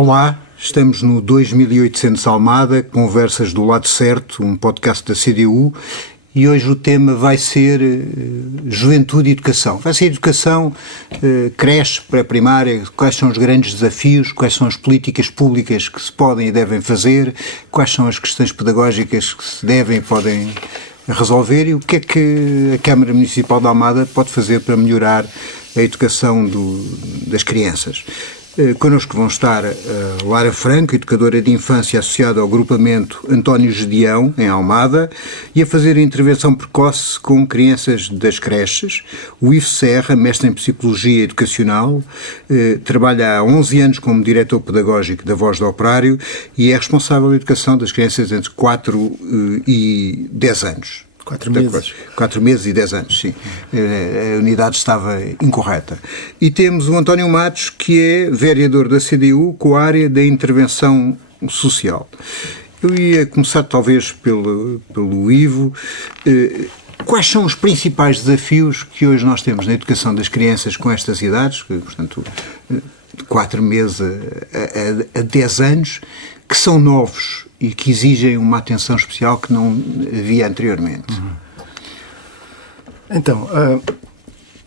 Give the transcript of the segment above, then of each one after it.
Olá, estamos no 2800 Almada, Conversas do Lado Certo, um podcast da CDU, e hoje o tema vai ser juventude e educação. Vai ser educação, creche, pré-primária, quais são os grandes desafios, quais são as políticas públicas que se podem e devem fazer, quais são as questões pedagógicas que se devem e podem resolver e o que é que a Câmara Municipal de Almada pode fazer para melhorar a educação das crianças. Connosco vão estar Lara Franco, educadora de infância associada ao grupamento António Gedeão, em Almada, e a fazer a intervenção precoce com crianças das creches. O Ivo Serra, mestre em Psicologia Educacional, trabalha há 11 anos como diretor pedagógico da Voz do Operário e é responsável pela educação das crianças entre 4 e 10 anos. 4 meses. 4 meses e 10 anos, sim. A unidade estava incorreta. E temos o António Matos, que é vereador da CDU com a área da intervenção social. Eu ia começar talvez pelo Ivo. Quais são os principais desafios que hoje nós temos na educação das crianças com estas idades, portanto, de 4 meses a 10 anos, que são novos e que exigem uma atenção especial que não havia anteriormente? Então,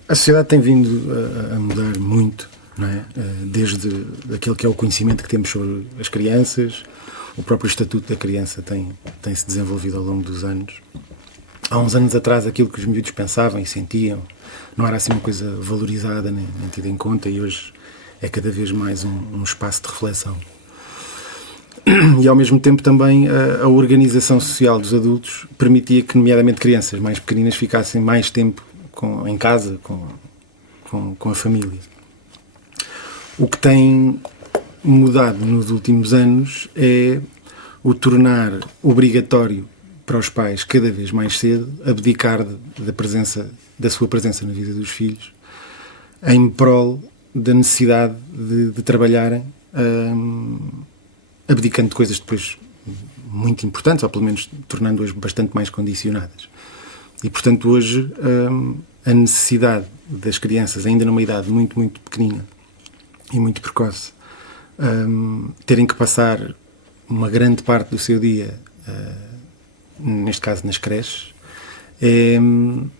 a sociedade tem vindo a mudar muito, não é? Desde aquilo que é o conhecimento que temos sobre as crianças, o próprio estatuto da criança tem-se desenvolvido ao longo dos anos. Há uns anos atrás, aquilo que os miúdos pensavam e sentiam não era assim uma coisa valorizada nem tida em conta, e hoje é cada vez mais um espaço de reflexão. E ao mesmo tempo também a organização social dos adultos permitia que, nomeadamente, crianças mais pequeninas ficassem mais tempo em casa, com a família. O que tem mudado nos últimos anos é o tornar obrigatório para os pais, cada vez mais cedo, abdicar da sua presença na vida dos filhos em prol da necessidade de trabalharem, abdicando de coisas depois muito importantes, ou pelo menos tornando-as bastante mais condicionadas. E, portanto, hoje a necessidade das crianças, ainda numa idade muito, muito pequenina e muito precoce, terem que passar uma grande parte do seu dia, neste caso nas creches,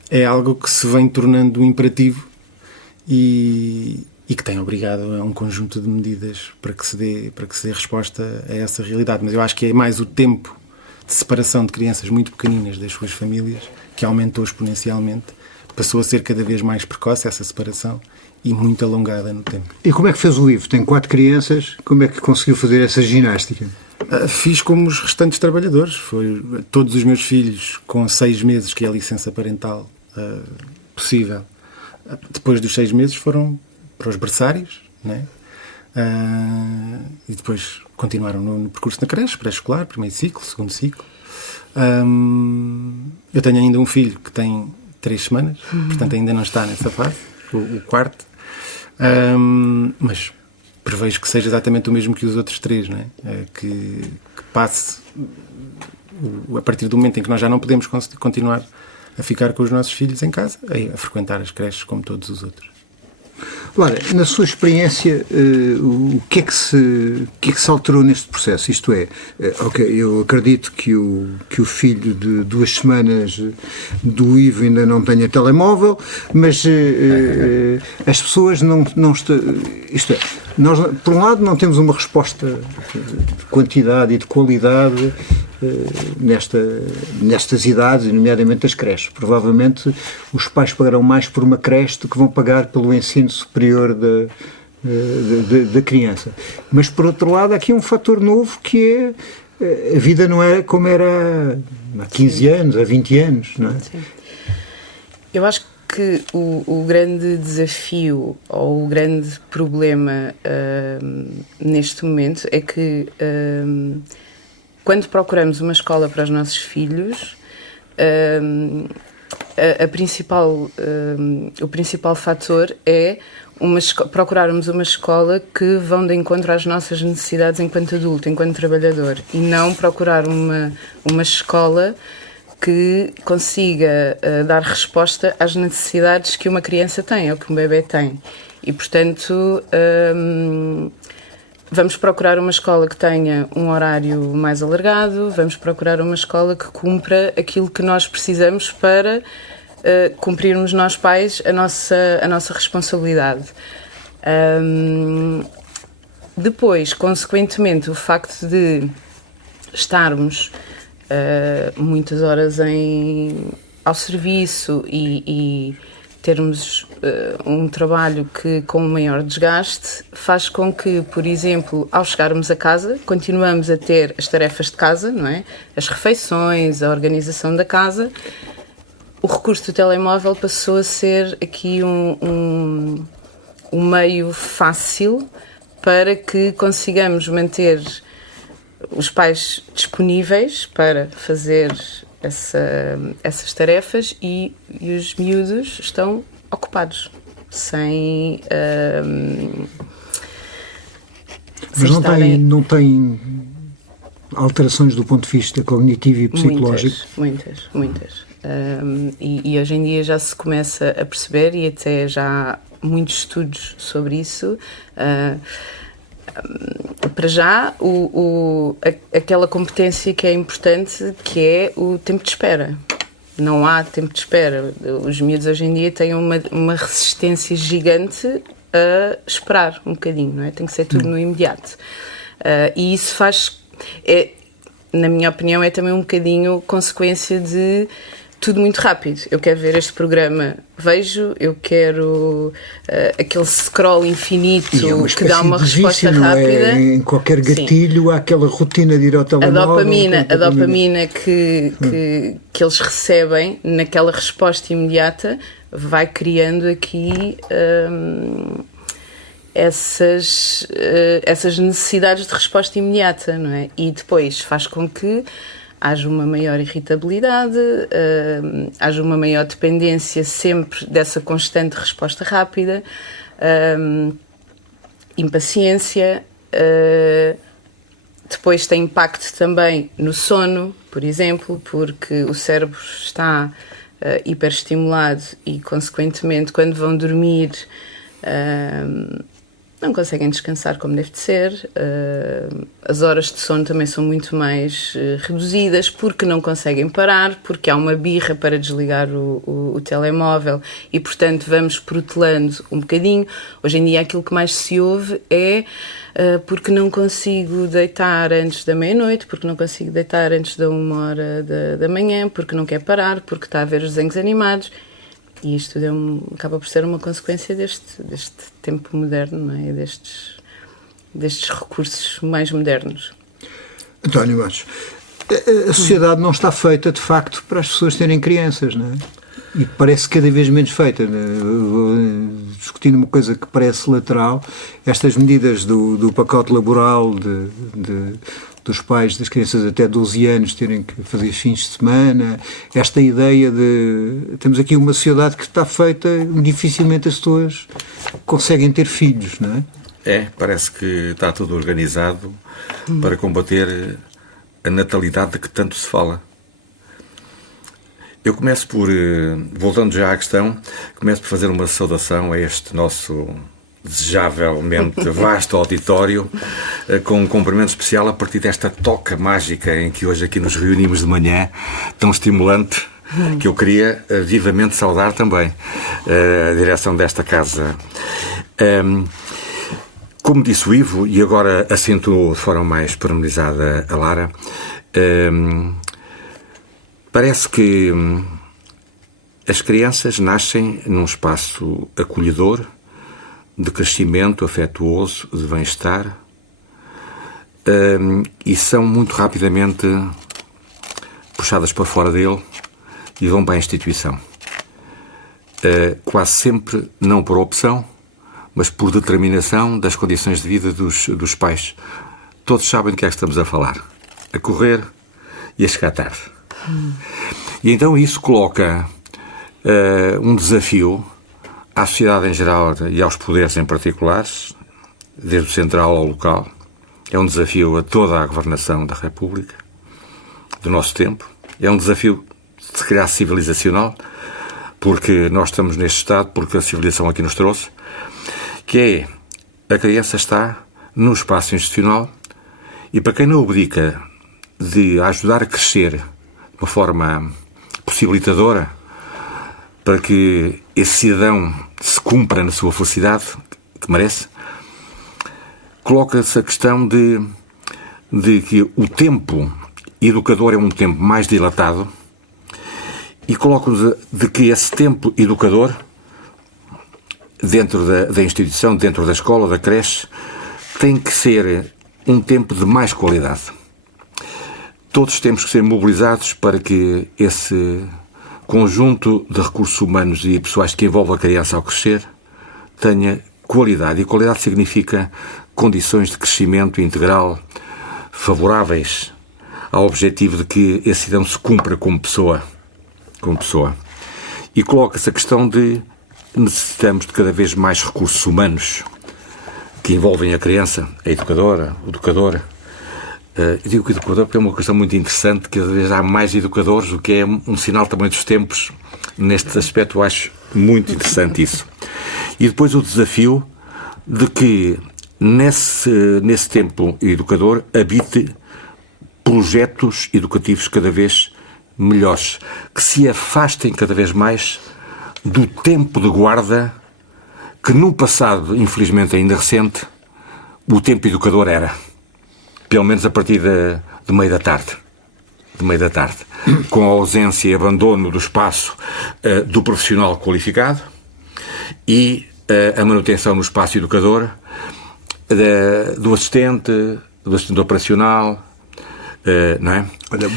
é algo que se vem tornando um imperativo e que tem obrigado a um conjunto de medidas para que se dê resposta a essa realidade. Mas eu acho que é mais o tempo de separação de crianças muito pequeninas das suas famílias que aumentou exponencialmente, passou a ser cada vez mais precoce essa separação e muito alongada no tempo. E como é que fez o Ivo? Tem 4 crianças, como é que conseguiu fazer essa ginástica? Fiz como os restantes trabalhadores. Foi todos os meus filhos com 6 meses, que é a licença parental possível. Depois dos 6 meses foram para os berçários, né? E depois continuaram no percurso na creche, pré-escolar, primeiro ciclo, segundo ciclo. Eu tenho ainda um filho que tem 3 semanas, portanto ainda não está nessa fase, o quarto, mas prevejo que seja exatamente o mesmo que os outros 3, não é? Que passe a partir do momento em que nós já não podemos continuar a ficar com os nossos filhos em casa, a frequentar as creches como todos os outros. Lara, na sua experiência, o que é que se alterou neste processo? Isto é, eu acredito que o filho de 2 semanas do Ivo ainda não tenha telemóvel, mas as pessoas não estão... Isto é, nós, por um lado, não temos uma resposta de quantidade e de qualidade nestas idades, nomeadamente as creches. Provavelmente os pais pagarão mais por uma creche do que vão pagar pelo ensino superior da criança. Mas, por outro lado, há aqui um fator novo que é a vida não é como era há 15 anos, há 20 anos, não é? Sim. Eu acho que o grande desafio ou o grande problema neste momento é que quando procuramos uma escola para os nossos filhos, o principal fator é procurarmos uma escola que vão de encontro às nossas necessidades enquanto adulto, enquanto trabalhador, e não procurar uma escola que consiga dar resposta às necessidades que uma criança tem ou que um bebê tem. E, portanto, Vamos procurar uma escola que tenha um horário mais alargado, vamos procurar uma escola que cumpra aquilo que nós precisamos para cumprirmos nós pais a nossa responsabilidade. Depois, consequentemente, o facto de estarmos muitas horas ao serviço e termos um trabalho que com um maior desgaste faz com que, por exemplo, ao chegarmos a casa, continuamos a ter as tarefas de casa, não é? As refeições, a organização da casa. O recurso do telemóvel passou a ser aqui um meio fácil para que consigamos manter os pais disponíveis para fazer essas tarefas e os miúdos estão ocupados, sem Mas não tem alterações do ponto de vista cognitivo e psicológico? Muitas. E hoje em dia já se começa a perceber, e até já há muitos estudos sobre isso. Para já, aquela competência que é importante, que é o tempo de espera. Não há tempo de espera. Os miúdos hoje em dia têm uma resistência gigante a esperar um bocadinho, não é? Tem que ser tudo no imediato. E isso na minha opinião, é também um bocadinho consequência de tudo muito rápido. Eu quero ver este programa, vejo, eu quero aquele scroll infinito que dá uma resposta rápida. Em qualquer gatilho há aquela rotina de ir ao telemóvel. A dopamina que eles recebem naquela resposta imediata vai criando aqui essas necessidades de resposta imediata, não é? E depois faz com que haja uma maior irritabilidade, haja uma maior dependência sempre dessa constante resposta rápida, impaciência, depois tem impacto também no sono, por exemplo, porque o cérebro está hiperestimulado e, consequentemente, quando vão dormir, não conseguem descansar como deve de ser. As horas de sono também são muito mais reduzidas porque não conseguem parar, porque há uma birra para desligar o telemóvel e, portanto, vamos protelando um bocadinho. Hoje em dia aquilo que mais se ouve é porque não consigo deitar antes da meia-noite, porque não consigo deitar antes da 1h da manhã, porque não quer parar, porque está a ver os desenhos animados. E isto acaba por ser uma consequência deste tempo moderno, não é? Destes recursos mais modernos. António Matos, a sociedade não está feita, de facto, para as pessoas terem crianças, não é? E parece cada vez menos feita. Discutindo uma coisa que parece lateral, estas medidas do pacote laboral dos pais das crianças até 12 anos terem que fazer fins de semana, esta ideia de... Temos aqui uma sociedade que está feita, dificilmente as pessoas conseguem ter filhos, não é? Parece que está tudo organizado para combater a natalidade de que tanto se fala. Eu começo por, voltando já à questão, começo por fazer uma saudação a este nosso desejavelmente vasto auditório, com um cumprimento especial a partir desta toca mágica em que hoje aqui nos reunimos de manhã, tão estimulante, que eu queria vivamente saudar também a direção desta casa. Como disse o Ivo, e agora acentuou de forma mais pormenorizada a Lara, parece que as crianças nascem num espaço acolhedor, de crescimento afetuoso, de bem-estar, e são muito rapidamente puxadas para fora dele e vão para a instituição. Quase sempre não por opção, mas por determinação das condições de vida dos pais. Todos sabem do que é que estamos a falar. A correr e a chegar tarde. E então isso coloca um desafio à sociedade em geral e aos poderes em particular, desde o central ao local. É um desafio a toda a governação da República, do nosso tempo. É um desafio, se calhar, civilizacional, porque nós estamos neste estado, porque a civilização aqui nos trouxe, que é, a criança está no espaço institucional e para quem não abdica de ajudar a crescer de uma forma possibilitadora para que esse cidadão se cumpra na sua felicidade que merece, coloca-se a questão de que o tempo educador é um tempo mais dilatado e coloca-nos de que esse tempo educador dentro da instituição, dentro da escola, da creche, tem que ser um tempo de mais qualidade. Todos temos que ser mobilizados para que esse conjunto de recursos humanos e pessoais que envolve a criança ao crescer tenha qualidade. E qualidade significa condições de crescimento integral favoráveis ao objetivo de que esse cidadão se cumpra como pessoa. E coloca-se a questão de necessitamos de cada vez mais recursos humanos que envolvem a criança, a educadora, o educador. Eu digo que educador porque é uma questão muito interessante, que cada vez há mais educadores, o que é um sinal também dos tempos. Neste aspecto eu acho muito interessante isso. E depois o desafio de que nesse tempo educador habite projetos educativos cada vez melhores, que se afastem cada vez mais do tempo de guarda que no passado, infelizmente ainda recente, o tempo educador era. Pelo menos a partir de meio da tarde. Com a ausência e abandono do espaço do profissional qualificado e a manutenção no espaço educador do assistente operacional, não é? Olha,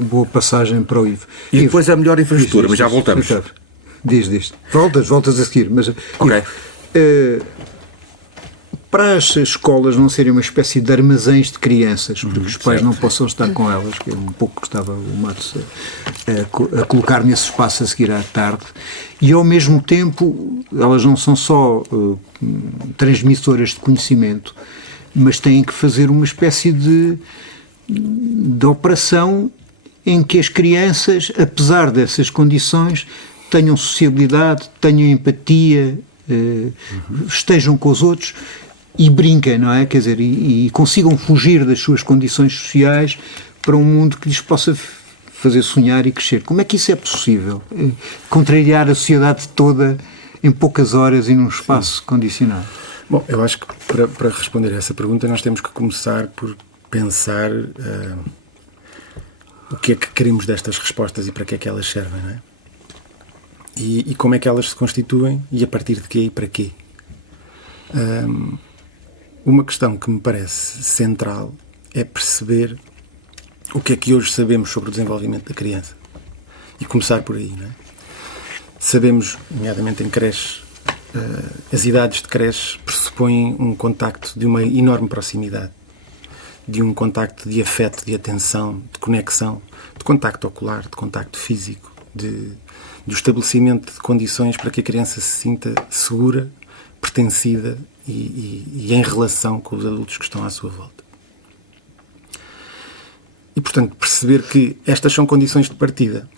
boa passagem para o Ivo. E depois a melhor infraestrutura, mas já voltamos. Diz. Voltas a seguir. Mas, ok. Para as escolas não serem uma espécie de armazéns de crianças, porque os pais não possam estar com elas, que é um pouco que estava o Matos a colocar nesse espaço a seguir à tarde, e ao mesmo tempo elas não são só transmissoras de conhecimento, mas têm que fazer uma espécie de operação em que as crianças, apesar dessas condições, tenham sociabilidade, tenham empatia, estejam com os outros e brinquem, não é? Quer dizer, e consigam fugir das suas condições sociais para um mundo que lhes possa fazer sonhar e crescer. Como é que isso é possível? Contrariar a sociedade toda em poucas horas e num espaço condicionado? Bom, eu acho que para responder a essa pergunta nós temos que começar por pensar o que é que queremos destas respostas e para que é que elas servem, não é? E como é que elas se constituem e a partir de quê e para quê. Uma questão que me parece central é perceber o que é que hoje sabemos sobre o desenvolvimento da criança e começar por aí, não é? Sabemos, nomeadamente em creches, as idades de creche pressupõem um contacto de uma enorme proximidade, de um contacto de afeto, de atenção, de conexão, de contacto ocular, de contacto físico, do estabelecimento de condições para que a criança se sinta segura, pertencida e em relação com os adultos que estão à sua volta. E, portanto, perceber que estas são condições de partida.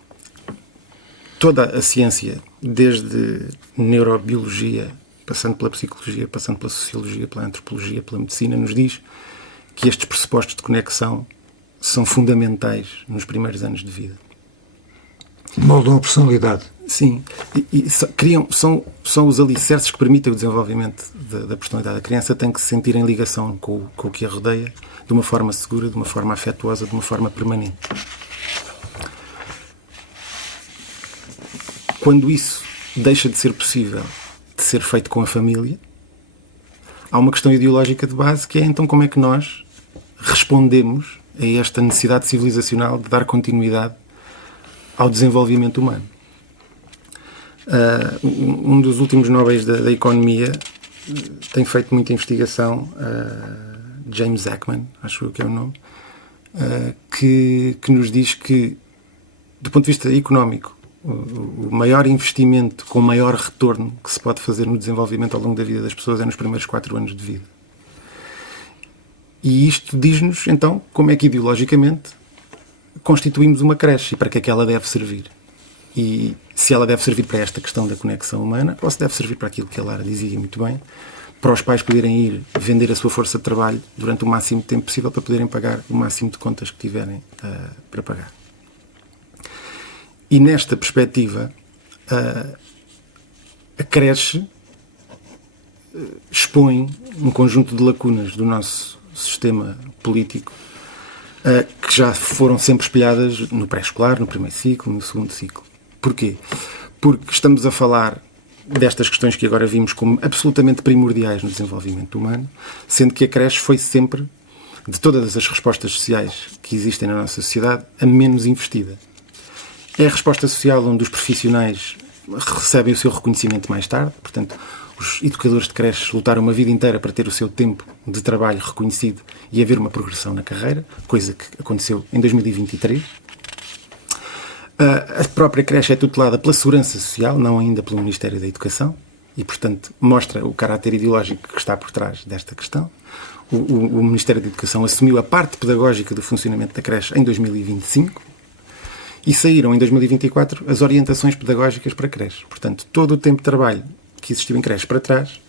Toda a ciência, desde neurobiologia, passando pela psicologia, passando pela sociologia, pela antropologia, pela medicina, nos diz que estes pressupostos de conexão são fundamentais nos primeiros anos de vida. Moldam a personalidade. Sim, são os alicerces que permitem o desenvolvimento da personalidade. A criança tem que se sentir em ligação com o que a rodeia de uma forma segura, de uma forma afetuosa, de uma forma permanente. Quando isso deixa de ser possível de ser feito com a família, há uma questão ideológica de base que é então como é que nós respondemos a esta necessidade civilizacional de dar continuidade ao desenvolvimento humano. Um dos últimos Nobéis da Economia tem feito muita investigação, James Ackman, acho que é o nome, que nos diz que, do ponto de vista económico, o maior investimento com maior retorno que se pode fazer no desenvolvimento ao longo da vida das pessoas é nos primeiros 4 anos de vida. E isto diz-nos, então, como é que ideologicamente constituímos uma creche e para que é que ela deve servir. E se ela deve servir para esta questão da conexão humana ou se deve servir para aquilo que a Lara dizia muito bem, para os pais poderem ir vender a sua força de trabalho durante o máximo de tempo possível para poderem pagar o máximo de contas que tiverem para pagar. E nesta perspectiva, a creche expõe um conjunto de lacunas do nosso sistema político que já foram sempre espelhadas no pré-escolar, no primeiro ciclo, no segundo ciclo. Porquê? Porque estamos a falar destas questões que agora vimos como absolutamente primordiais no desenvolvimento humano, sendo que a creche foi sempre, de todas as respostas sociais que existem na nossa sociedade, a menos investida. É a resposta social onde os profissionais recebem o seu reconhecimento mais tarde, portanto, os educadores de creches lutaram uma vida inteira para ter o seu tempo de trabalho reconhecido e haver uma progressão na carreira, coisa que aconteceu em 2023. A própria creche é tutelada pela Segurança Social, não ainda pelo Ministério da Educação, e, portanto, mostra o caráter ideológico que está por trás desta questão. O Ministério da Educação assumiu a parte pedagógica do funcionamento da creche em 2025 e saíram em 2024 as orientações pedagógicas para creche. Portanto, todo o tempo de trabalho que existiu em creche para trás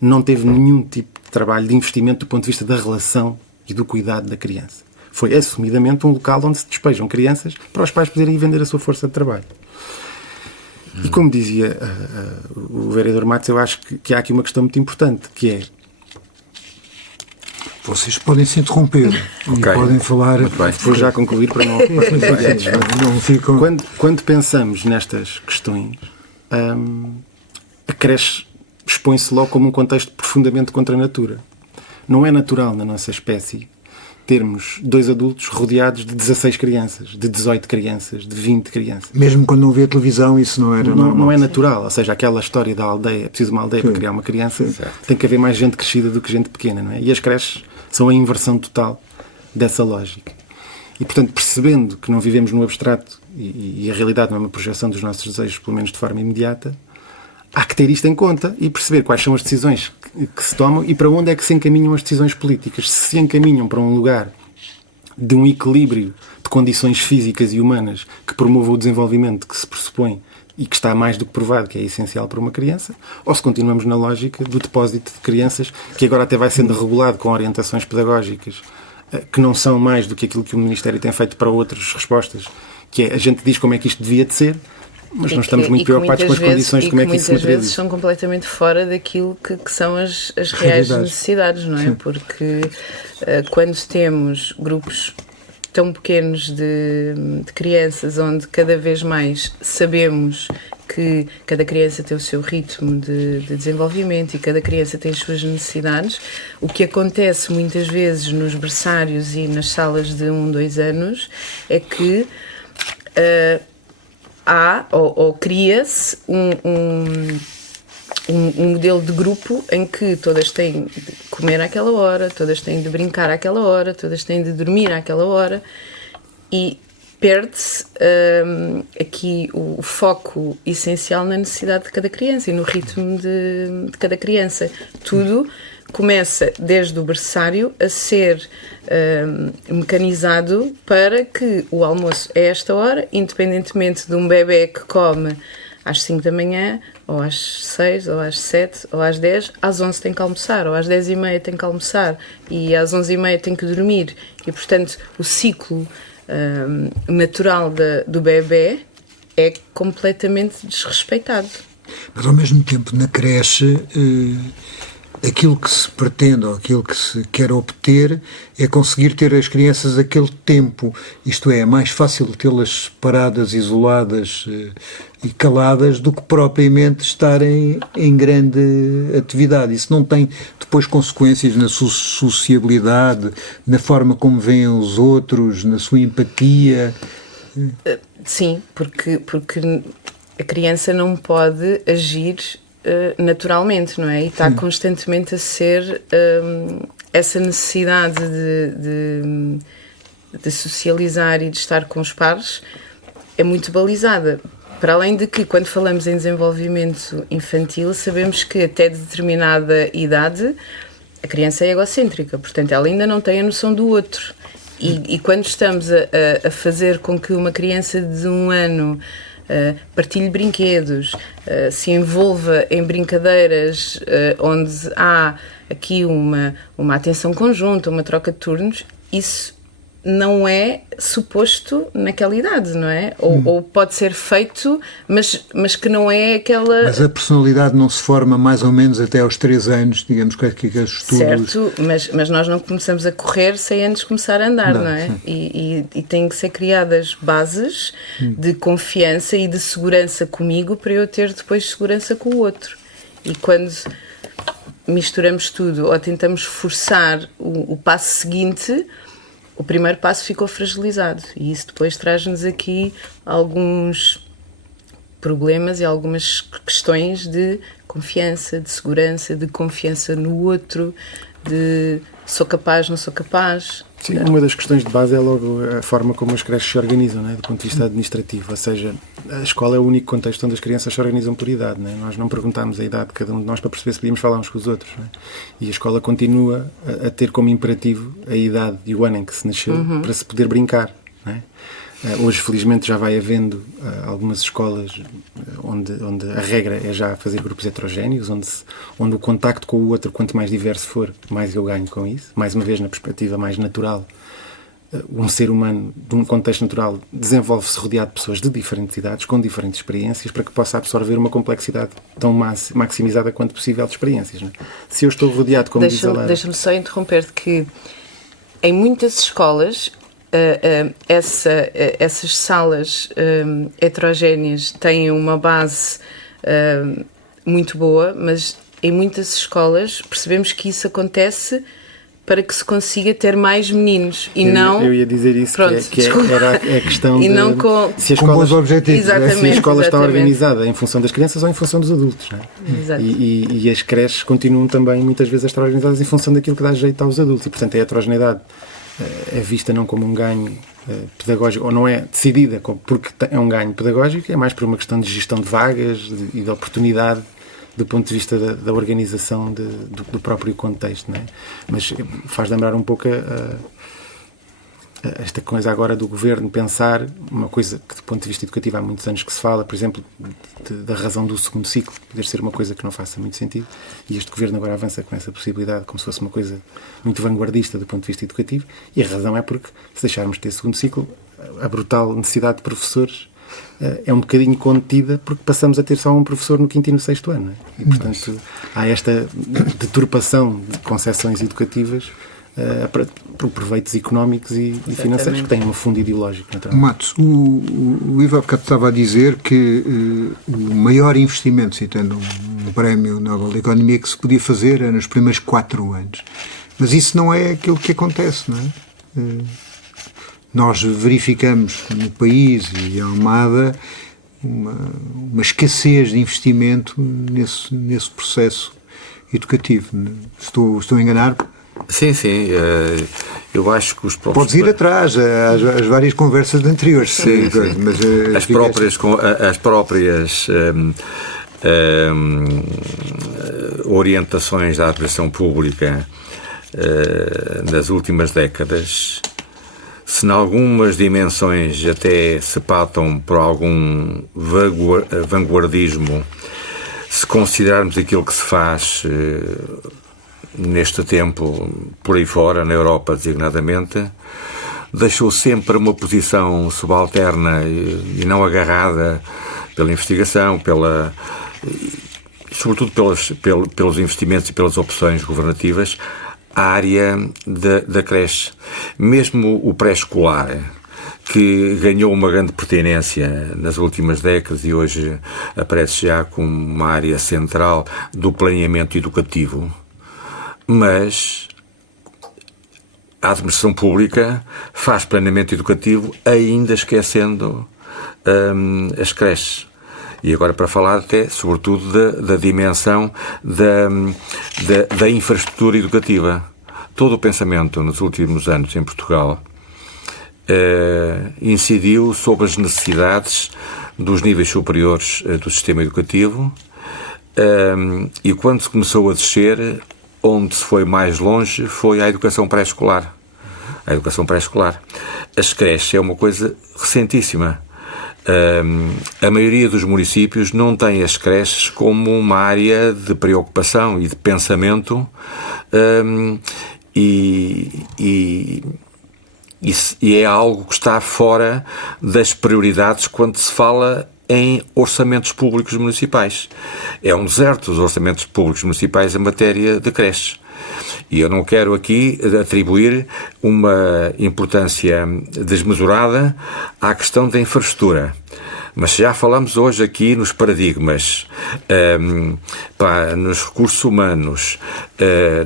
não teve nenhum tipo de trabalho de investimento do ponto de vista da relação e do cuidado da criança. Foi assumidamente um local onde se despejam crianças para os pais poderem ir vender a sua força de trabalho. E como dizia o vereador Matos, eu acho que há aqui uma questão muito importante, que é... Vocês podem se interromper e podem falar... Vou já concluir para não... não ficam... Quando pensamos nestas questões, a creche expõe-se logo como um contexto profundamente contra a natura. Não é natural na nossa espécie termos 2 adultos rodeados de 16 crianças, de 18 crianças, de 20 crianças. Mesmo quando não vê televisão, isso não era normal. Não é natural. Ou seja, aquela história da aldeia, é preciso uma aldeia para criar uma criança, tem que haver mais gente crescida do que gente pequena, não é? E as creches são a inversão total dessa lógica. E, portanto, percebendo que não vivemos no abstrato e a realidade não é uma projeção dos nossos desejos, pelo menos de forma imediata, há que ter isto em conta e perceber quais são as decisões que se tomam e para onde é que se encaminham as decisões políticas. Se encaminham para um lugar de um equilíbrio de condições físicas e humanas que promova o desenvolvimento que se pressupõe e que está mais do que provado que é essencial para uma criança, ou se continuamos na lógica do depósito de crianças, que agora até vai sendo regulado com orientações pedagógicas que não são mais do que aquilo que o Ministério tem feito para outras respostas, que é a gente diz como é que isto devia de ser, mas não estamos muito preocupados com as condições de como é que isso se materializa. Muitas vezes são completamente fora daquilo que são as reais necessidades, não é? Porque quando temos grupos tão pequenos de crianças, onde cada vez mais sabemos que cada criança tem o seu ritmo de desenvolvimento e cada criança tem as suas necessidades, o que acontece muitas vezes nos berçários e nas salas de 1, 2 anos é que cria-se um modelo de grupo em que todas têm de comer àquela hora, todas têm de brincar àquela hora, todas têm de dormir àquela hora e perde-se aqui o foco essencial na necessidade de cada criança e no ritmo de cada criança. Tudo começa desde o berçário a ser mecanizado para que o almoço é esta hora, independentemente de um bebê que come às 5 da manhã, ou às 6, ou às 7, ou às 10, às 11 tem que almoçar, ou às 10h30 tem que almoçar, e às 11h30 tem que dormir. E, portanto, o ciclo natural do bebê é completamente desrespeitado. Mas, ao mesmo tempo, na creche... aquilo que se pretende ou aquilo que se quer obter é conseguir ter as crianças aquele tempo, isto é mais fácil tê-las separadas, isoladas e caladas do que propriamente estarem em grande atividade. Isso não tem depois consequências na sua sociabilidade, na forma como veem os outros, na sua empatia? Sim, porque a criança não pode agir naturalmente, não é? E está constantemente a ser essa necessidade de socializar e de estar com os pares é muito balizada. Para além de que, quando falamos em desenvolvimento infantil, sabemos que até determinada idade a criança é egocêntrica, portanto ela ainda não tem a noção do outro E quando estamos a fazer com que uma criança de 1 ano partilhe brinquedos, se envolva em brincadeiras onde há aqui uma atenção conjunta, uma troca de turnos, isso não é suposto naquela idade, não é? Ou pode ser feito, mas que não é aquela... Mas a personalidade não se forma mais ou menos até aos 3 anos, digamos que os estudos... Certo, mas nós não começamos a correr sem antes começar a andar, não é? E têm que ser criadas bases de confiança e de segurança comigo para eu ter depois segurança com o outro. E quando misturamos tudo ou tentamos forçar o passo seguinte... O primeiro passo ficou fragilizado e isso depois traz-nos aqui alguns problemas e algumas questões de confiança, de segurança, de confiança no outro, de sou capaz, não sou capaz. Sim, uma das questões de base é logo a forma como as creches se organizam, né, do ponto de vista administrativo, ou seja, a escola é o único contexto onde as crianças se organizam por idade, né? Nós não perguntámos a idade de cada um de nós para perceber se podíamos falar uns com os outros, né? E a escola continua a ter como imperativo a idade e o ano em que se nasceu para se poder brincar, né? Hoje, felizmente, já vai havendo algumas escolas onde a regra é já fazer grupos heterogéneos, onde o contacto com o outro, quanto mais diverso for, mais eu ganho com isso. Mais uma vez, na perspectiva mais natural, um ser humano, de um contexto natural, desenvolve-se rodeado de pessoas de diferentes idades, com diferentes experiências, para que possa absorver uma complexidade tão maximizada quanto possível de experiências, né? Se eu estou rodeado, como diz a Lara... Deixa-me só interromper-te que em muitas escolas... essas salas heterogéneas têm uma base muito boa, mas em muitas escolas percebemos que isso acontece para que se consiga ter mais meninos e não... Eu ia dizer isso, pronto, que era a questão e de... não com... Se a Com escola, bons objetivos. Exatamente, se a escola está exatamente. organizada em função das crianças ou em função dos adultos, não é? Exato. E as creches continuam também muitas vezes a estar organizadas em função daquilo que dá jeito aos adultos e, portanto, a heterogeneidade é vista não como um ganho pedagógico, ou não é decidida porque é um ganho pedagógico, é mais por uma questão de gestão de vagas e de oportunidade do ponto de vista da organização do próprio contexto, não é? Mas faz lembrar um pouco esta coisa agora do governo pensar uma coisa que do ponto de vista educativo há muitos anos que se fala, por exemplo, da razão do segundo ciclo, poder ser uma coisa que não faça muito sentido, e este governo agora avança com essa possibilidade como se fosse uma coisa muito vanguardista do ponto de vista educativo, e a razão é porque se deixarmos de ter segundo ciclo, a brutal necessidade de professores é um bocadinho contida porque passamos a ter só um professor no 5º e no 6º ano, não é? E portanto há esta deturpação de concepções educativas por proveitos económicos e financeiros que têm um fundo ideológico, naturalmente. Matos, o Ivo há bocado estava a dizer que o maior investimento, citando um prémio Nobel da Economia, que se podia fazer era nos primeiros 4 anos. Mas isso não é aquilo que acontece, não é? Nós verificamos no país e em Almada uma escassez de investimento nesse processo educativo. Estou a enganar? Sim, eu acho que os próprios... Podes ir atrás, às várias conversas anteriores. Sim. Mas, as próprias orientações da administração pública nas últimas décadas, se em algumas dimensões até se pautam por algum vanguardismo, se considerarmos aquilo que se faz neste tempo por aí fora, na Europa designadamente, deixou sempre uma posição subalterna e não agarrada pela investigação, sobretudo pelos investimentos e pelas opções governativas, a área da creche. Mesmo o pré-escolar, que ganhou uma grande pertinência nas últimas décadas e hoje aparece já como uma área central do planeamento educativo, mas a administração pública faz planeamento educativo ainda esquecendo as creches. E agora para falar até, sobretudo, da dimensão da infraestrutura educativa. Todo o pensamento nos últimos anos em Portugal incidiu sobre as necessidades dos níveis superiores do sistema educativo e quando se começou a descer, onde se foi mais longe foi a educação pré-escolar. a educação pré-escolar. As creches é uma coisa recentíssima. A maioria dos municípios não tem as creches como uma área de preocupação e de pensamento, e é algo que está fora das prioridades quando se fala em orçamentos públicos municipais. É um deserto os orçamentos públicos municipais em matéria de creches. E eu não quero aqui atribuir uma importância desmesurada à questão da infraestrutura. Mas já falamos hoje aqui nos paradigmas, nos recursos humanos,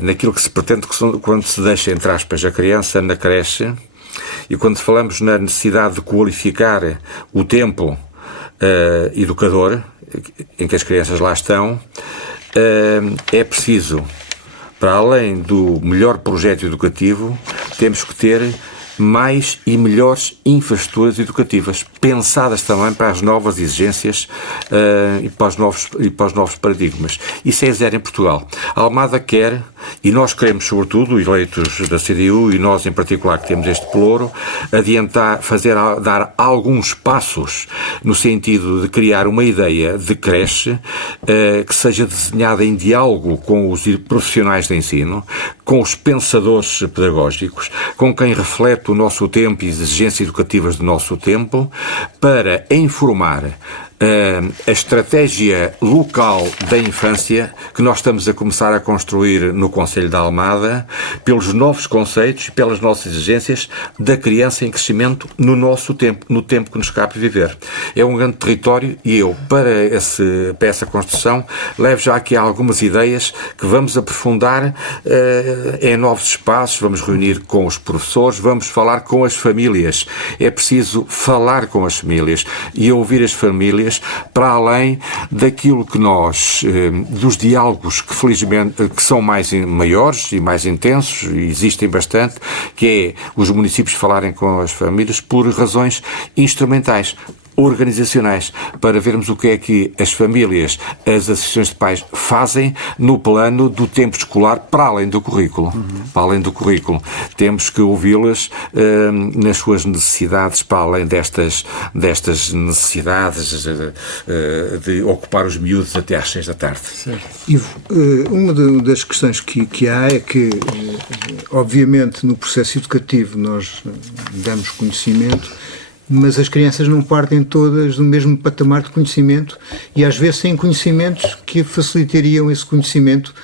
naquilo que se pretende quando se deixa, entre aspas, a criança na creche, e quando falamos na necessidade de qualificar o tempo educador em que as crianças lá estão, é preciso, para além do melhor projeto educativo, temos que ter mais e melhores infraestruturas educativas, pensadas também para as novas exigências e para os novos paradigmas. Isso é zero em Portugal. A Almada quer, e nós queremos, sobretudo, eleitos da CDU, e nós em particular que temos este pelouro, dar alguns passos no sentido de criar uma ideia de creche que seja desenhada em diálogo com os profissionais de ensino, com os pensadores pedagógicos, com quem reflete o nosso tempo e as exigências educativas do nosso tempo, para informar a estratégia local da infância que nós estamos a começar a construir no Concelho da Almada, pelos novos conceitos e pelas nossas exigências da criança em crescimento no nosso tempo, no tempo que nos cabe viver. É um grande território e eu, para essa construção, levo já aqui algumas ideias que vamos aprofundar em novos espaços, vamos reunir com os professores, vamos falar com as famílias. É preciso falar com as famílias e ouvir as famílias, para além daquilo que nós, dos diálogos que felizmente que são maiores e mais intensos, e existem bastante, que é os municípios falarem com as famílias por razões instrumentais, organizacionais, para vermos o que é que as famílias, as associações de pais fazem no plano do tempo escolar para além do currículo. Para além do currículo. Temos que ouvi-las nas suas necessidades, para além destas necessidades de ocupar os miúdos até às 6 da tarde. Ivo, uma das questões que há é que, obviamente, no processo educativo nós damos conhecimento, mas as crianças não partem todas do mesmo patamar de conhecimento e às vezes têm conhecimentos que facilitariam esse conhecimento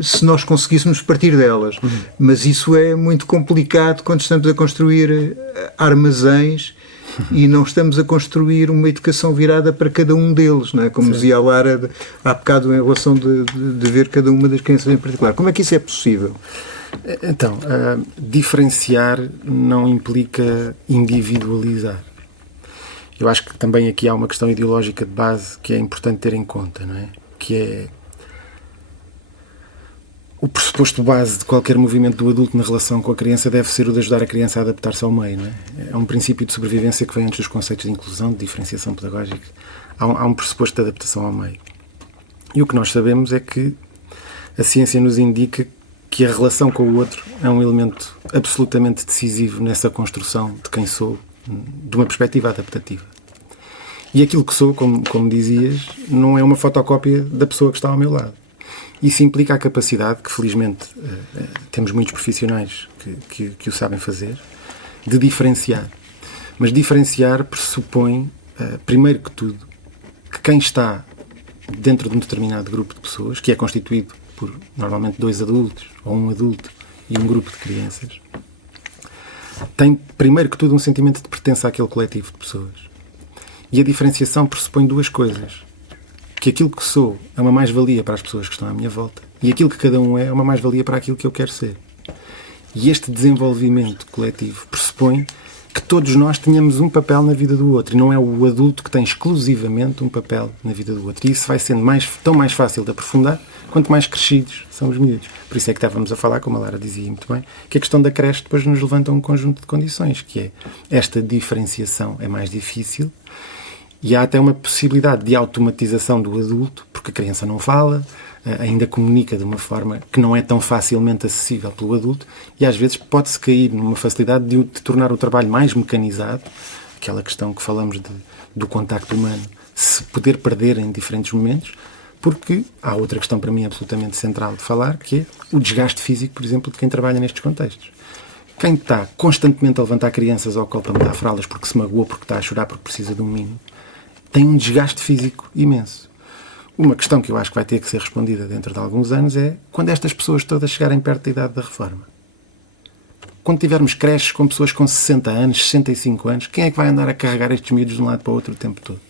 se nós conseguíssemos partir delas. Mas isso é muito complicado quando estamos a construir armazéns e não estamos a construir uma educação virada para cada um deles, não é? Como dizia a Lara há bocado em relação de ver cada uma das crianças em particular. Como é que isso é possível? Então, diferenciar não implica individualizar. Eu acho que também aqui há uma questão ideológica de base que é importante ter em conta, não é? Que é o pressuposto base de qualquer movimento do adulto na relação com a criança deve ser o de ajudar a criança a adaptar-se ao meio, não é? É um princípio de sobrevivência que vem antes dos conceitos de inclusão, de diferenciação pedagógica. Há um pressuposto de adaptação ao meio. E o que nós sabemos é que a ciência nos indica que a relação com o outro é um elemento absolutamente decisivo nessa construção de quem sou, de uma perspectiva adaptativa. E aquilo que sou, como dizias, não é uma fotocópia da pessoa que está ao meu lado. Isso implica a capacidade, que felizmente temos muitos profissionais que o sabem fazer, de diferenciar. Mas diferenciar pressupõe, primeiro que tudo, que quem está dentro de um determinado grupo de pessoas, que é constituído por normalmente 2 adultos, ou um adulto e um grupo de crianças, tem, primeiro que tudo, um sentimento de pertença àquele coletivo de pessoas. E a diferenciação pressupõe 2 coisas. Que aquilo que sou é uma mais-valia para as pessoas que estão à minha volta e aquilo que cada um é uma mais-valia para aquilo que eu quero ser. E este desenvolvimento coletivo pressupõe que todos nós tenhamos um papel na vida do outro e não é o adulto que tem exclusivamente um papel na vida do outro. E isso vai sendo tão mais fácil de aprofundar quanto mais crescidos são os miúdos. Por isso é que estávamos a falar, como a Lara dizia muito bem, que a questão da creche depois nos levanta um conjunto de condições, que é esta diferenciação é mais difícil e há até uma possibilidade de automatização do adulto, porque a criança não fala, ainda comunica de uma forma que não é tão facilmente acessível pelo adulto e às vezes pode-se cair numa facilidade de tornar o trabalho mais mecanizado, aquela questão que falamos do contacto humano, se poder perder em diferentes momentos, porque há outra questão para mim absolutamente central de falar, que é o desgaste físico, por exemplo, de quem trabalha nestes contextos. Quem está constantemente a levantar crianças ao colo para mudar fraldas porque se magoou, porque está a chorar, porque precisa de um mimo, tem um desgaste físico imenso. Uma questão que eu acho que vai ter que ser respondida dentro de alguns anos é quando estas pessoas todas chegarem perto da idade da reforma. Quando tivermos creches com pessoas com 60 anos, 65 anos, quem é que vai andar a carregar estes miúdos de um lado para o outro o tempo todo?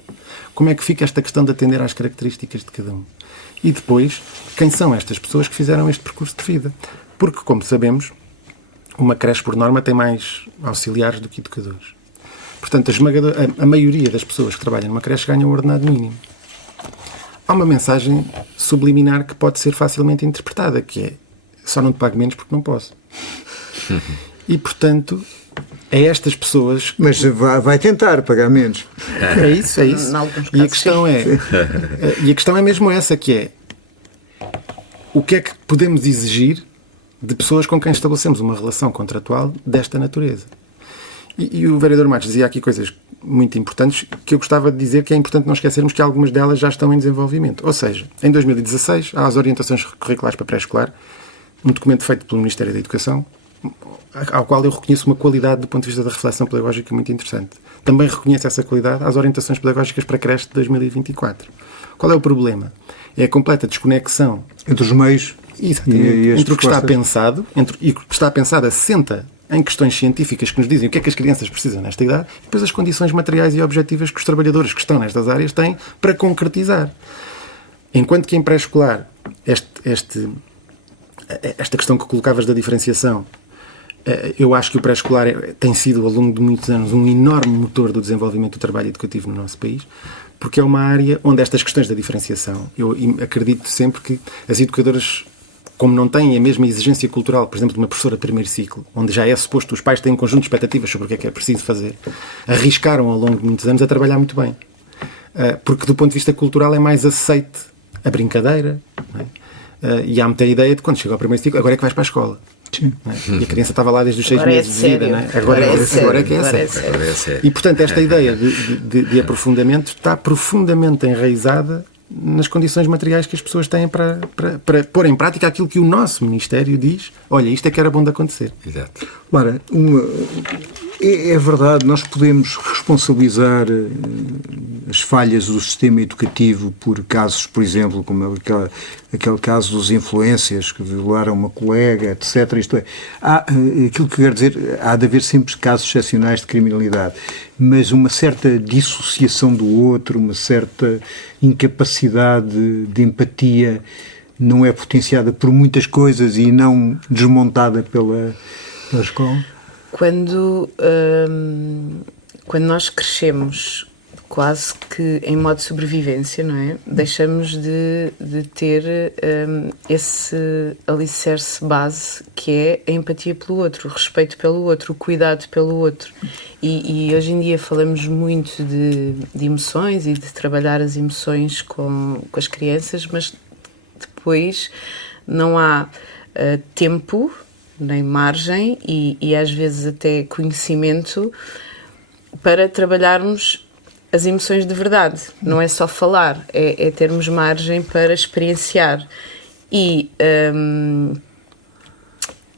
Como é que fica esta questão de atender às características de cada um? E depois, quem são estas pessoas que fizeram este percurso de vida? Porque, como sabemos, uma creche, por norma, tem mais auxiliares do que educadores. Portanto, a maioria das pessoas que trabalham numa creche ganham o ordenado mínimo. Há uma mensagem subliminar que pode ser facilmente interpretada, que é só não te pago menos porque não posso. E, portanto, é estas pessoas... Mas vai tentar pagar menos. É isso. E a questão é mesmo essa, que é o que é que podemos exigir de pessoas com quem estabelecemos uma relação contratual desta natureza. E o vereador Matos dizia aqui coisas muito importantes que eu gostava de dizer que é importante não esquecermos que algumas delas já estão em desenvolvimento. Ou seja, em 2016 há as orientações curriculares para pré-escolar, um documento feito pelo Ministério da Educação, ao qual eu reconheço uma qualidade do ponto de vista da reflexão pedagógica muito interessante. Também reconheço essa qualidade às orientações pedagógicas para creche de 2024. Qual é o problema? É a completa desconexão entre os meios e entre o que está pensado, e o que está pensado assenta em questões científicas que nos dizem o que é que as crianças precisam nesta idade, e depois as condições materiais e objetivas que os trabalhadores que estão nestas áreas têm para concretizar. Enquanto que em pré-escolar, esta questão que colocavas da diferenciação, eu acho que o pré-escolar tem sido, ao longo de muitos anos, um enorme motor do desenvolvimento do trabalho educativo no nosso país, porque é uma área onde estas questões da diferenciação, eu acredito sempre que as educadoras, como não têm a mesma exigência cultural, por exemplo, de uma professora de primeiro ciclo, onde já é suposto os pais têm um conjunto de expectativas sobre o que é preciso fazer, arriscaram ao longo de muitos anos a trabalhar muito bem. Porque do ponto de vista cultural é mais aceite a brincadeira, não é? E há muita ideia de quando chega ao primeiro ciclo, agora é que vais para a escola. Sim. E a criança estava lá desde os 6 meses de vida, não é? Agora é que é sério. E portanto esta ideia de aprofundamento está profundamente enraizada nas condições materiais que as pessoas têm para pôr em prática aquilo que o nosso Ministério diz, olha, isto é que era bom de acontecer. Exato. Lara, é verdade, nós podemos responsabilizar as falhas do sistema educativo por casos, por exemplo, como aquele caso dos influências que violaram uma colega, etc. Isto é, aquilo que eu quero dizer, há de haver sempre casos excepcionais de criminalidade, mas uma certa dissociação do outro, uma certa incapacidade de empatia não é potenciada por muitas coisas e não desmontada pela escola? Quando nós crescemos quase que em modo de sobrevivência, não é? Deixamos de ter esse alicerce base que é a empatia pelo outro, o respeito pelo outro, o cuidado pelo outro. E hoje em dia falamos muito de emoções e de trabalhar as emoções com as crianças, mas depois não há tempo nem margem e às vezes até conhecimento para trabalharmos as emoções de verdade. Não é só falar, é termos margem para experienciar. E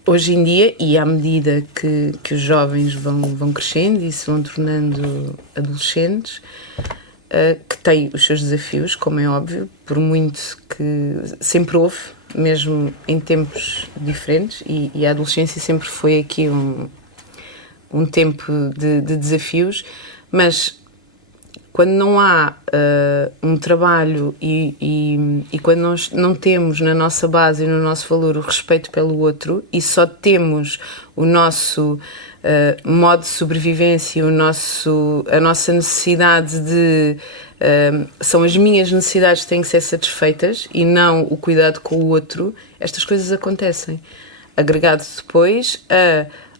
hoje em dia, e à medida que os jovens vão crescendo e se vão tornando adolescentes, que têm os seus desafios, como é óbvio, por muito que sempre houve, mesmo em tempos diferentes, e a adolescência sempre foi aqui um tempo de desafios, mas quando não há um trabalho e quando nós não temos na nossa base e no nosso valor o respeito pelo outro e só temos o nosso modo de sobrevivência, a nossa necessidade de... são as minhas necessidades que têm que ser satisfeitas e não o cuidado com o outro, estas coisas acontecem. Agregado depois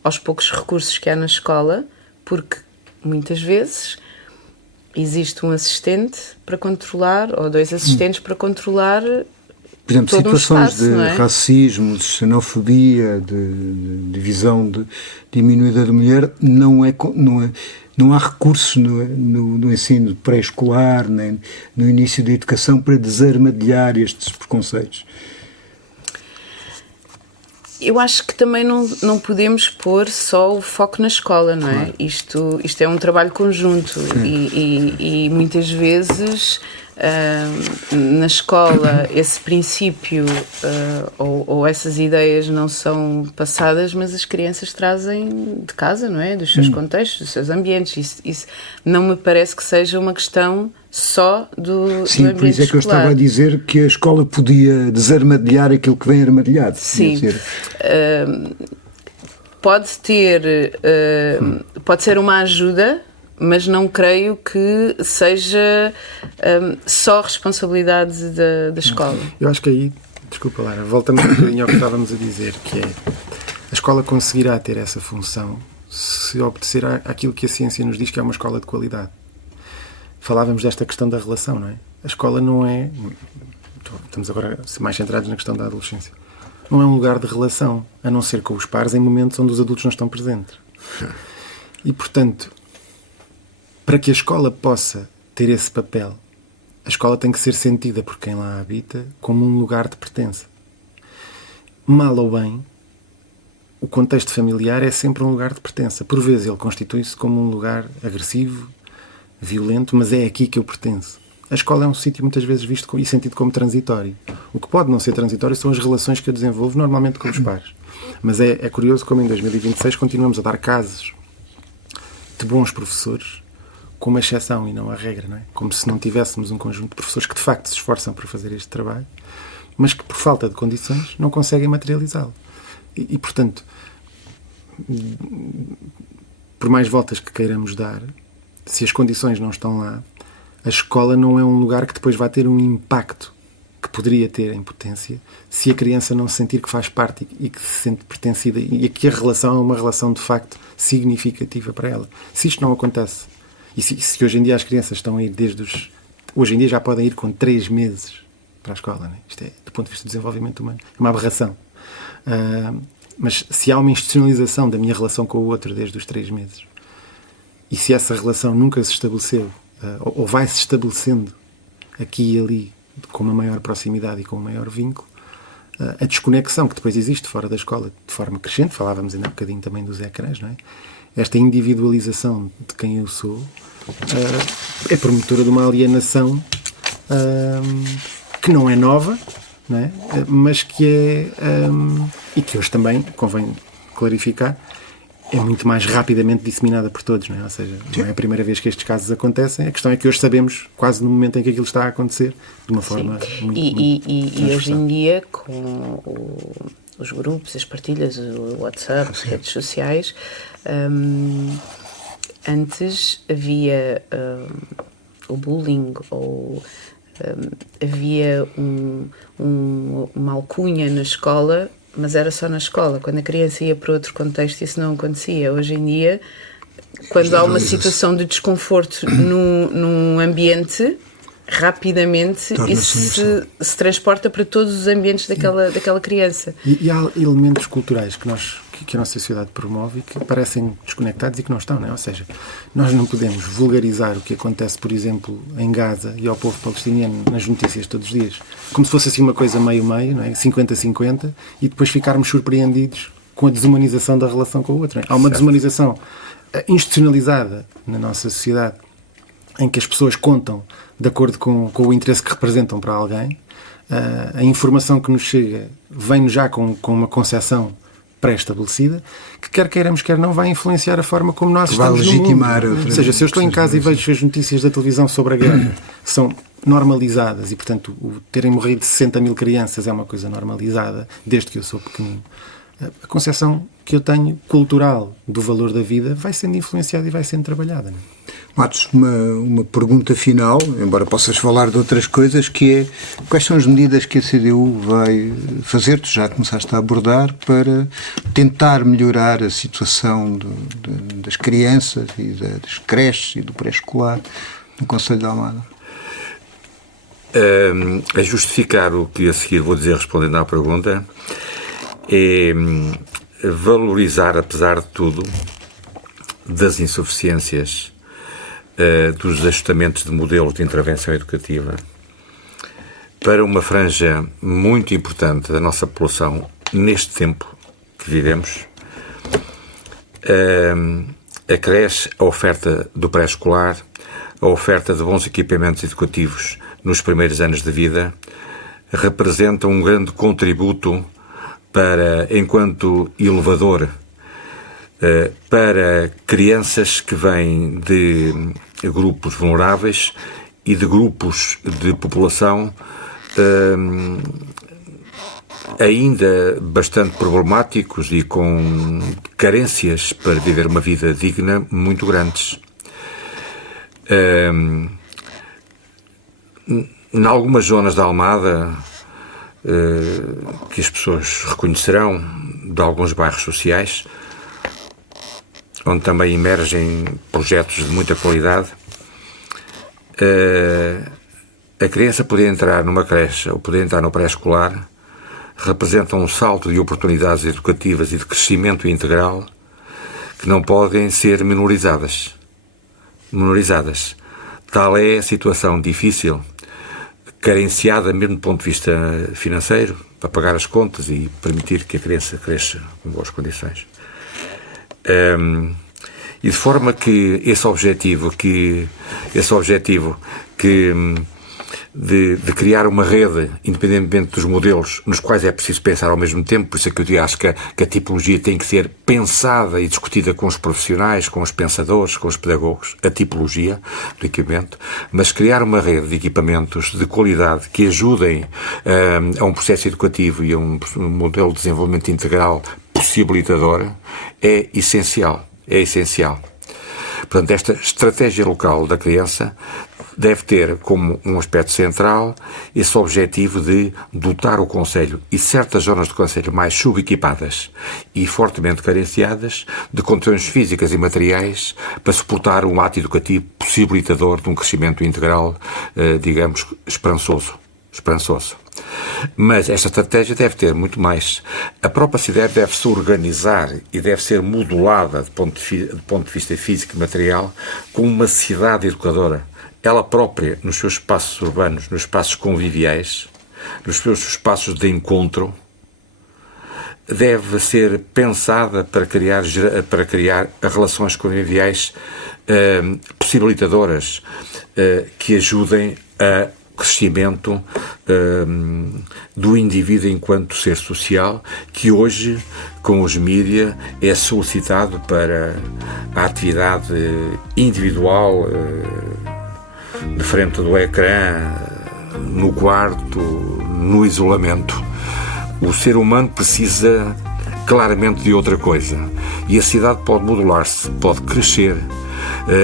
aos poucos recursos que há na escola, porque muitas vezes existe um assistente para controlar, ou 2 assistentes para controlar por exemplo, todo um situações espaço, de não é? racismo, de xenofobia, de visão diminuída da mulher, não há recursos no ensino pré-escolar, nem no início da educação, para desarmadilhar estes preconceitos. Eu acho que também não podemos pôr só o foco na escola, não é? Claro. Isto é um trabalho conjunto e muitas vezes na escola esse princípio ou essas ideias não são passadas, mas as crianças trazem de casa, não é? Dos seus contextos, dos seus ambientes. Isso não me parece que seja uma questão só do ambiente escolar. Sim, por isso é que eu estava a dizer que a escola podia desarmadilhar aquilo que vem armadilhado. Sim. Pode ser uma ajuda, mas não creio que seja só responsabilidade da escola. Eu acho que aí, desculpa Lara, voltamos um bocadinho ao que estávamos a dizer, que é a escola conseguirá ter essa função se obedecer àquilo que a ciência nos diz que é uma escola de qualidade. Falávamos desta questão da relação, não é? A escola não é... Estamos agora mais centrados na questão da adolescência. Não é um lugar de relação, a não ser com os pares em momentos onde os adultos não estão presentes. E, portanto, para que a escola possa ter esse papel, a escola tem que ser sentida por quem lá habita como um lugar de pertença. Mal ou bem, o contexto familiar é sempre um lugar de pertença. Por vezes ele constitui-se como um lugar agressivo, violento, mas é aqui que eu pertenço. A escola é um sítio muitas vezes visto e sentido como transitório. O que pode não ser transitório são as relações que eu desenvolvo normalmente com os pares. Mas é curioso como em 2026 continuamos a dar casos de bons professores como a exceção e não a regra, não é? Como se não tivéssemos um conjunto de professores que de facto se esforçam para fazer este trabalho, mas que por falta de condições não conseguem materializá-lo. E portanto, por mais voltas que queiramos dar, se as condições não estão lá, a escola não é um lugar que depois vai ter um impacto que poderia ter em potência se a criança não se sentir que faz parte e que se sente pertencida e que a relação é uma relação de facto significativa para ela. Se isto não acontece, e se hoje em dia as crianças estão a ir hoje em dia já podem ir com 3 meses para a escola, não é? Isto é, do ponto de vista do desenvolvimento humano, é uma aberração. Mas se há uma institucionalização da minha relação com o outro desde os 3 meses, e se essa relação nunca se estabeleceu, ou vai se estabelecendo aqui e ali com uma maior proximidade e com um maior vínculo, a desconexão que depois existe fora da escola de forma crescente, falávamos ainda um bocadinho também dos ecrãs, não é? Esta individualização de quem eu sou é promotora de uma alienação que não é nova, não é? Mas que é e que hoje também, convém clarificar, é muito mais rapidamente disseminada por todos, não é? Ou seja, não é a primeira vez que estes casos acontecem. A questão é que hoje sabemos, quase no momento em que aquilo está a acontecer, de uma forma muito e hoje em dia, com os grupos, as partilhas, o WhatsApp, as redes sociais, antes havia o bullying ou havia uma alcunha na escola, mas era só na escola. Quando a criança ia para outro contexto, isso não acontecia. Hoje em dia, quando há uma situação de desconforto num ambiente, rapidamente isso se transporta para todos os ambientes daquela criança. E há elementos culturais que a nossa sociedade promove e que parecem desconectados e que não estão, não é? Ou seja, nós não podemos vulgarizar o que acontece, por exemplo, em Gaza e ao povo palestiniano nas notícias todos os dias, como se fosse assim uma coisa meio-meio, não é? 50-50, e depois ficarmos surpreendidos com a desumanização da relação com o outro. Não é? Há uma desumanização institucionalizada na nossa sociedade em que as pessoas contam de acordo com o interesse que representam para alguém. A informação que nos chega vem-nos já com uma concepção pré-estabelecida, que quer queiramos, quer não, vai influenciar a forma como nós estamos no mundo. Ou seja, se eu estou em casa e vejo as notícias da televisão sobre a guerra, são normalizadas e, portanto, terem morrido 60 mil crianças é uma coisa normalizada, desde que eu sou pequenino. A concepção que eu tenho, cultural, do valor da vida, vai sendo influenciada e vai sendo trabalhada. Não é? Matos, uma pergunta final, embora possas falar de outras coisas, que é: quais são as medidas que a CDU vai fazer, tu já começaste a abordar, para tentar melhorar a situação das crianças e das creches e do pré-escolar no Concelho de Almada? a justificar o que a seguir vou dizer respondendo à pergunta é valorizar, apesar de tudo, das insuficiências dos ajustamentos de modelos de intervenção educativa para uma franja muito importante da nossa população neste tempo que vivemos. A creche, a oferta do pré-escolar, a oferta de bons equipamentos educativos nos primeiros anos de vida representa um grande contributo para, enquanto elevador, para crianças que vêm de grupos vulneráveis e de grupos de população ainda bastante problemáticos e com carências para viver uma vida digna muito grandes. Em algumas zonas da Almada, que as pessoas reconhecerão, de alguns bairros sociais, onde também emergem projetos de muita qualidade, a criança poder entrar numa creche ou poder entrar no pré-escolar representa um salto de oportunidades educativas e de crescimento integral que não podem ser minorizadas. Tal é a situação difícil, carenciada mesmo do ponto de vista financeiro, para pagar as contas e permitir que a criança cresça com boas condições. E de forma que esse objetivo de criar uma rede, independentemente dos modelos nos quais é preciso pensar ao mesmo tempo, por isso é que eu acho que a tipologia tem que ser pensada e discutida com os profissionais, com os pensadores, com os pedagogos, a tipologia do equipamento, mas criar uma rede de equipamentos de qualidade que ajudem a um processo educativo e a um modelo de desenvolvimento integral possibilitador é essencial. Portanto, esta estratégia local da criança deve ter como um aspecto central esse objetivo de dotar o Concelho e certas zonas do Concelho mais subequipadas e fortemente carenciadas de condições físicas e materiais para suportar um ato educativo possibilitador de um crescimento integral, digamos, esperançoso. Mas esta estratégia deve ter muito mais. A própria cidade deve se organizar e deve ser modulada do ponto de vista físico e material como uma cidade educadora. Ela própria, nos seus espaços urbanos, nos espaços conviviais, nos seus espaços de encontro, deve ser pensada para criar relações conviviais possibilitadoras que ajudem a crescimento do indivíduo enquanto ser social, que hoje, com os mídia, é solicitado para a atividade individual, de frente do ecrã, no quarto, no isolamento. O ser humano precisa claramente de outra coisa. E a cidade pode modular-se, pode crescer.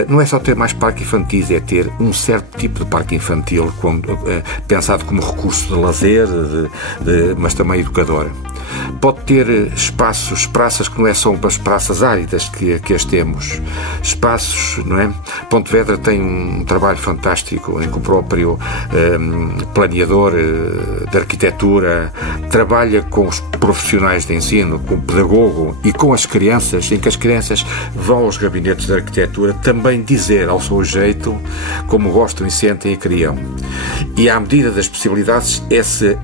Não é só ter mais parques infantis, é ter um certo tipo de parque infantil pensado como recurso de lazer, mas também educador. Pode ter espaços, praças que não é só as praças áridas que as temos. Espaços, não é? Pontevedra tem um trabalho fantástico em que o próprio planeador de arquitetura trabalha com os profissionais de ensino, com o pedagogo e com as crianças, em que as crianças vão aos gabinetes de arquitetura também dizer ao seu jeito como gostam e sentem e criam. E à medida das possibilidades, essa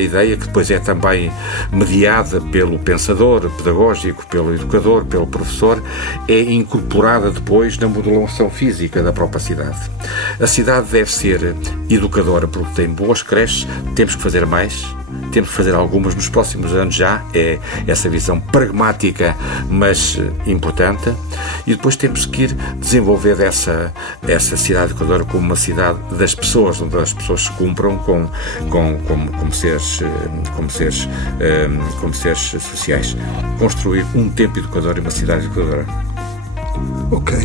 ideia que depois é também mediada pelo pensador pedagógico, pelo educador, pelo professor, é incorporada depois na modulação física da própria cidade. A cidade deve ser educadora porque tem boas creches, temos que fazer mais, temos que fazer algumas nos próximos anos já, é essa visão pragmática, mas importante, e depois temos que ir desenvolver essa cidade educadora como uma cidade das pessoas, onde as pessoas se cumpram como seres sociais. Construir um tempo educador e uma cidade educadora. Ok,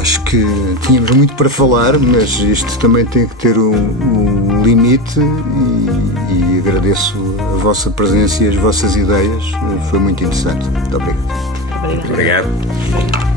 acho que tínhamos muito para falar, mas isto também tem que ter um limite e agradeço a vossa presença e as vossas ideias. Foi muito interessante. Muito obrigado. Obrigado.